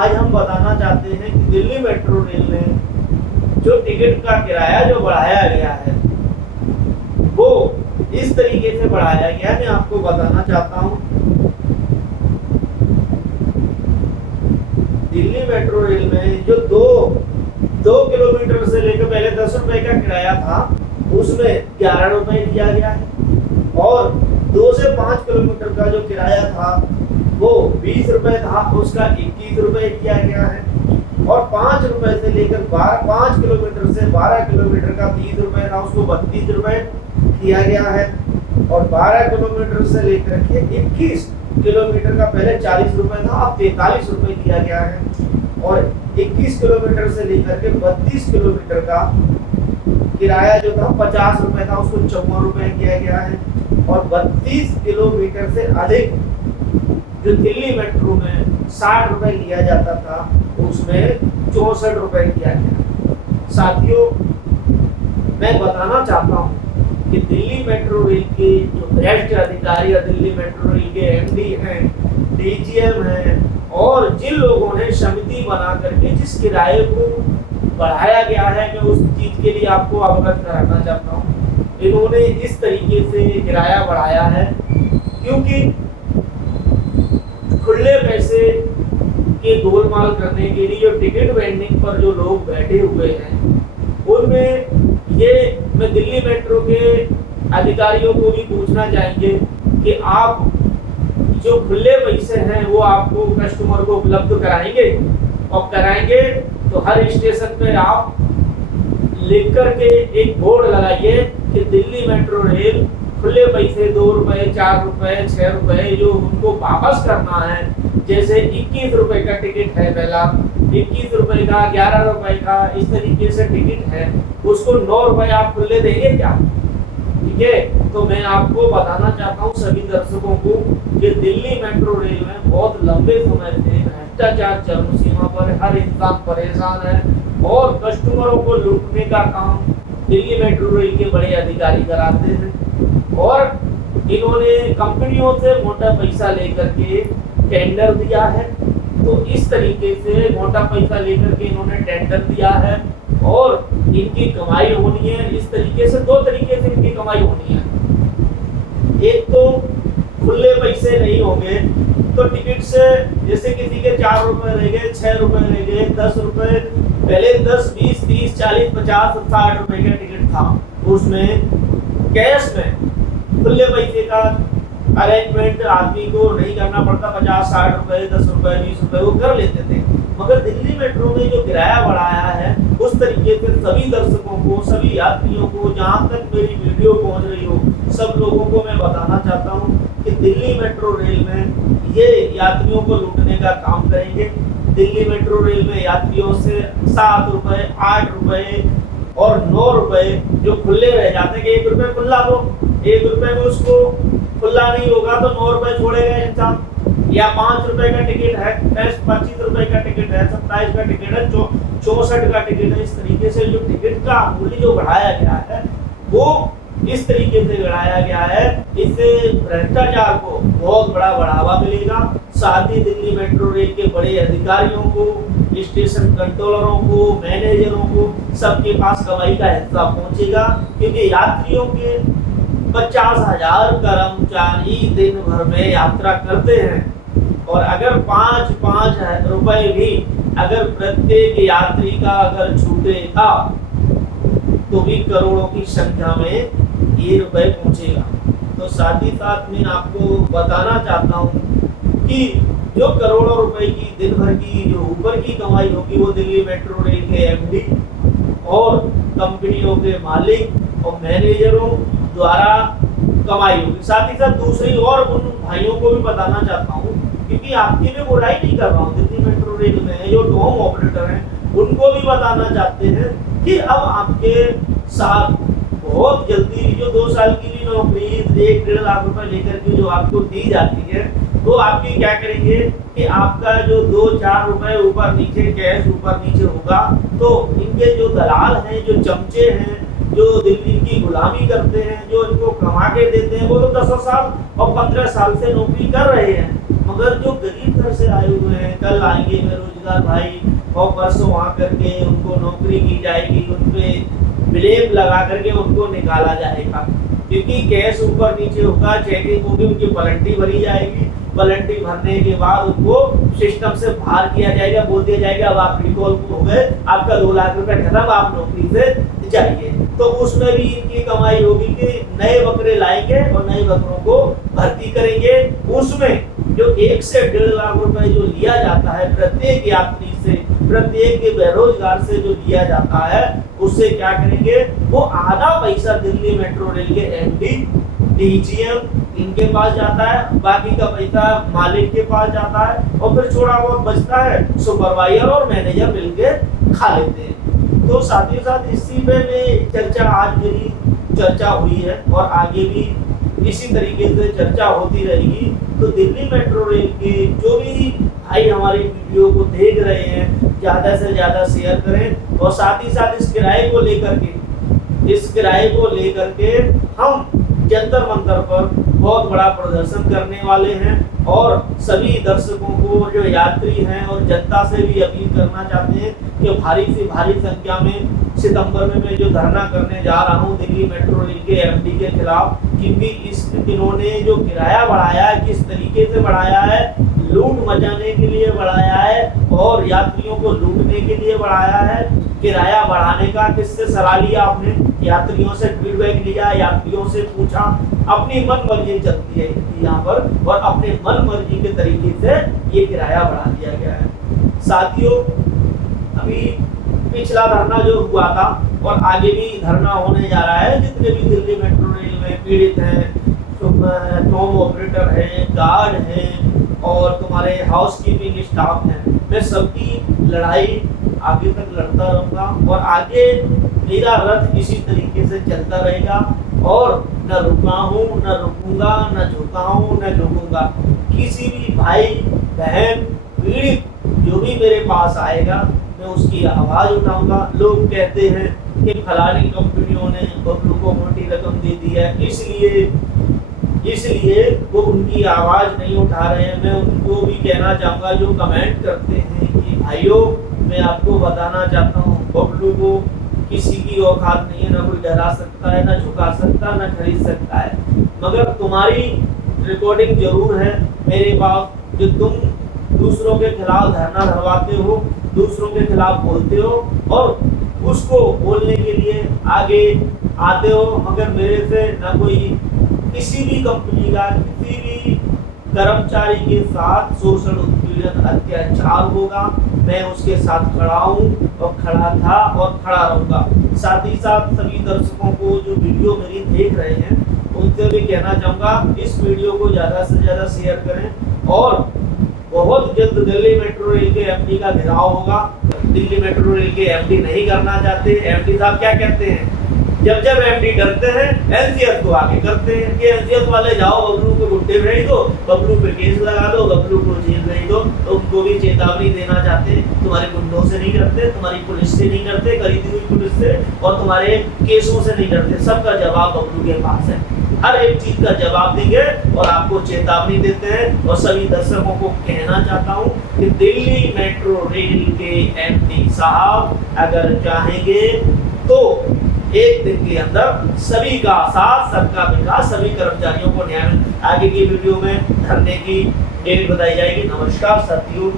आज हम बताना चाहते हैं कि दिल्ली मेट्रो रेल ने जो टिकट का किराया जो बढ़ाया गया है वो इस तरीके से बढ़ाया गया है, मैं आपको बताना चाहता हूँ। दिल्ली मेट्रो रेल में जो दो किलोमीटर से लेकर पहले 10 रुपए का किराया था उसमें 11 रुपए दिया गया है, और 2 से 5 किलोमीटर का जो किराया था वो 20 रुपए था, उसका 21 रुपए किया गया है, और 5 रुपए से लेकर 5 किलोमीटर से 12 किलोमीटर का 30 रुपए था, उसको 32 रुपए किया गया है, और 12 किलोमीटर से लेकर के 21 किलोमीटर का पहले 40 रुपए था, अब 43 रुपए दिया गया है, और 21 किलोमीटर से लेकर के 32 किलोमीटर का किराया जो था 50 रुपए था, उसको 54 रुपए किया गया है, और 32 किलोमीटर से अधिक जो दिल्ली मेट्रो में 60 रुपए लिया जाता था उसमें 64 रुपए किया गया। साथियों, मैं बताना चाहता हूँ कि दिल्ली मेट्रो रेल के जो भ्रष्ट अधिकारी या दिल्ली मेट्रो रेल के एमडी हैं, डीजीएम हैं, और जिन लोगों ने समिति बना करके जिस किराए को बढ़ाया गया है, मैं उस चीज के लिए आपको अवगत कराना चाहता हूँ। इन्होंने इस तरीके से किराया बढ़ाया है क्योंकि खुले पैसे के गोलमाल करने के लिए जो टिकट वेंडिंग पर जो लोग बैठे हुए हैं उनमें ये मैं दिल्ली मेट्रो के अधिकारियों को भी पूछना चाहेंगे कि आप जो खुले पैसे हैं वो आपको कस्टमर को उपलब्ध कराएंगे, और कराएंगे तो हर स्टेशन पे आप लिख करके एक बोर्ड लगाइए कि दिल्ली मेट्रो रेल खुले पैसे 2 रुपए 4 रुपए 6 रुपए जो उनको वापस करना है, जैसे 21 रुपए का टिकट है पहला, 21 रुपए का, 11 रुपए का, इस तरीके से टिकट है, उसको 9 रुपए आप खुले देंगे क्या? ठीक है, तो मैं आपको बताना चाहता हूँ सभी दर्शकों को कि दिल्ली मेट्रो रेल में बहुत लंबे समय से भ्रष्टाचार चरम सीमा पर, हर इंसान परेशान है, और कस्टमरों को लूटने का काम दिल्ली मेट्रो रेल के बड़े अधिकारी कराते हैं, और इन्होंने कंपनियों से मोटा पैसा लेकर के टेंडर दिया है। तो इस तरीके से मोटा पैसा लेकर के इन्होंने टेंडर दिया है और इनकी कमाई होनी है। इस तरीके से 2 तरीके से इनकी कमाई होनी है। एक तो खुले पैसे नहीं होंगे तो टिकट से, जैसे किसी के 4 रुपए रह गए, 6 रुपए रह गए, 10 रुपए, पहले 10 20 30 40 50 60 रुपए का टिकट था, उसमें कैश में खुले पैसे का अरेंजमेंट आदमी को नहीं करना पड़ता, 50 60 रुपए 10 रुपए 20 रुपए वो कर लेते थे। मगर दिल्ली मेट्रो ने जो किराया बढ़ाया है उस तरीके से सभी दर्शकों को, सभी यात्रियों को, जहां तक मेरी वीडियो पहुंच रही हो, सब लोगों को मैं बताना चाहता हूं कि दिल्ली मेट्रो रेल में ये यात्रियों को लूटने का काम करेंगे। दिल्ली मेट्रो रेल में यात्रियों से 7 रुपए 8 रुपए और 9 रुपए जो खुले रह जाते हैं कि 1 रुपए खुला दो, 1 रुपए में उसको खुला नहीं होगा तो 9 रुपए छोड़ेगा इंसान, या 5 रुपए का टिकट है, 25 रुपए का टिकट है, 27 का टिकट है, 64 का टिकट है। इस तरीके से जो टिकट का मूल्य जो बढ़ाया गया है वो इस तरीके से बढ़ाया गया है, इससे भ्रष्टाचार को बहुत बड़ा बढ़ावा मिलेगा। साथ ही दिल्ली मेट्रो रेल के बड़े अधिकारियों को, स्टेशन कंट्रोलरों को, मैनेजरों को, सबके पास कमाई का हिस्सा पहुंचेगा, क्योंकि यात्रियों के 50,000 कर्मचारी दिन भर में यात्रा करते हैं, और अगर 5-5 रुपए भी अगर प्रत्येक यात्री का अगर छूटेगा तो भी करोड़ों की संख्या में ये रुपए पहुंचेगा। तो साथ ही साथ मैं आपको बताना चाहता हूँ कि जो करोड़ों रुपए की दिन भर की जो ऊपर की कमाई होगी वो दिल्ली मेट्रो रेल के एमडी और कंपनियों के मालिक और मैनेजरों द्वारा कमाई होगी। साथ ही साथ दूसरी और उन भाइयों को भी बताना चाहता हूँ, क्योंकि आपकी मैं बुराई नहीं कर रहा हूँ, दिल्ली मेट्रो रेल में जो डोम ऑपरेटर हैं उनको भी बताना चाहते हैं कि अब आपके साथ बहुत जल्दी जो 2 साल की भी नौकरी 1-1.5 लाख रुपए लेकर के जो आपको दी जाती है, तो आपकी क्या करेंगे कि आपका जो 2-4 रुपए ऊपर नीचे कैश ऊपर नीचे होगा, तो इनके जो दलाल हैं, जो चमचे हैं, जो दिल्ली की गुलामी करते हैं, जो इनको कमा के देते हैं, वो तो 10 साल और 15 साल से नौकरी कर रहे हैं, मगर जो गरीब घर से आए हुए हैं, कल आएंगे बेरोजगार भाई और परसों वहां करके उनको नौकरी की जाएगी, उनपे ब्लेम लगा करके उनको निकाला जाएगा, क्योंकि कैश ऊपर नीचे होगा, चेकिंग होगी, उनकी पलटी भरी जाएगी, पलटी भरने के बाद उनको सिस्टम से बाहर किया जाएगा, बोल दिया जाएगा अब आप रिकॉल हो गए, आपका 2 लाख रुपए खत्म, आप नौकरी से जाइए। तो उसमें भी इनकी कमाई होगी कि नए बकरे लाएंगे और नए बकरों को भर्ती करेंगे। उसमें जो 1 से 1.5 लाख रुपए जो लिया जाता है प्रत्येक यात्री से, प्रत्येक बेरोजगार से जो लिया जाता है, उससे क्या करेंगे, वो आधा पैसा दिल्ली मेट्रो रेल के एमडी, डीजीएम इनके पास जाता है, बाकी का पैसा मालिक के पास जाता है और फिर थोड़ा बहुत बचता है सुपरवाइजर और मैनेजर मिलकर खा लेते हैं। तो साथ ही साथ इसी पे में चर्चा, आज मेरी चर्चा हुई है और आगे भी इसी तरीके से चर्चा होती रहेगी। तो दिल्ली मेट्रो रेल के जो भी भाई हमारी वीडियो को देख रहे हैं, ज़्यादा से ज़्यादा शेयर करें और साथ ही साथ इस किराए को लेकर के हम जंतर मंतर पर बहुत बड़ा प्रदर्शन करने वाले हैं और सभी दर्शकों को, जो यात्री हैं और जनता से भी अपील करना चाहते हैं कि भारी से भारी संख्या में सितंबर में मैं जो धरना करने जा रहा हूं दिल्ली मेट्रो रेल के एमडी के खिलाफ, क्योंकि इन्होंने जो किराया बढ़ाया है, किस तरीके से बढ़ाया है, लूट मचाने के लिए बढ़ाया है और यात्रियों को लूटने के लिए बढ़ाया है। किराया बढ़ाने का किससे सलाह लिया आपने, यात्रियों से फीडबैक लिया, यात्रियों से पूछा, अपनी मन मर्जी चलती है यहाँ पर और अपने मन मर्जी के तरीके से ये किराया बढ़ा दिया गया है। साथियों, अभी पिछला धरना जो हुआ था और आगे भी धरना होने जा रहा है, जितने भी दिल्ली मेट्रो रेल में पीड़ित हैं, टोम ऑपरेटर हैं, गार्ड हैं और तुम्हारे हाउसकीपिंग स्टाफ हैं, मैं सबकी लड़ाई आगे तक लड़ता रहूंगा और आगे मेरा रथ इसी तरीके से चलता रहेगा और न रुका हूँ, न रुकूंगा, न झुका हूँ, न झुकूंगा। किसी भी भाई बहन पीड़ित जो भी मेरे पास आएगा, मैं उसकी आवाज उठाऊंगा। लोग कहते हैं कि फलानी कंपनियों ने बबलू को मोटी रकम दे दी है, इसलिए वो उनकी आवाज नहीं उठा रहे हैं। मैं उनको भी कहना चाहूंगा जो कमेंट करते हैं कि भाइयों, मैं आपको बताना चाहता हूँ, बबलू को किसी की औकात नहीं है, ना कोई डरा सकता है, ना झुका सकता, ना खरीद सकता है। मगर तुम्हारी रिकॉर्डिंग जरूर है मेरे पास, जो तुम दूसरों के खिलाफ धरना धरवाते हो, दूसरों के खिलाफ बोलते हो और उसको बोलने के लिए आगे आते हो, मगर मेरे से ना कोई किसी भी कंपनी का किसी भी कर्मचारी के साथ शोषण, उत्पीड़न, अत्याचार होगा, मैं उसके साथ खड़ा हूँ और खड़ा था और खड़ा रहूंगा। साथ ही साथ सभी दर्शकों को जो वीडियो मेरी देख रहे हैं, उनसे भी कहना चाहूँगा इस वीडियो को ज़्यादा से ज़्यादा शेयर करें और बहुत जल्द दिल्ली मेट्रो रेल के एमडी का घेराव होगा। दिल्ली मेट्रो रेल के एमडी नहीं करना चाहते। एमडी साहब क्या कहते हैं, जब एमडी करते हैं एनसीएस को आगे करते हैं कि एनसीएस वाले जाओ बबलू को गुड्डे भेज दो, बबलू पे केस लगा दो, बबलू को जेल भेज दो। तो उनको भी चेतावनी देना चाहते हैं, तुम्हारे गुंडों से नहीं करते, तुम्हारी पुलिस से नहीं करते, खरीदी हुई पुलिस से और तुम्हारे केसों से नहीं करते। सबका जवाब बबलू के पास है, हर एक चीज का जवाब देंगे और आपको चेतावनी देते हैं। और सभी दर्शकों को कहना चाहता हूँ कि दिल्ली मेट्रो रेल के एमडी साहब अगर चाहेंगे तो एक दिन के अंदर सभी का साथ, सबका विकास, सभी कर्मचारियों को न्याय। आगे की वीडियो में धरने की डेट बताई जाएगी। नमस्कार साथियों।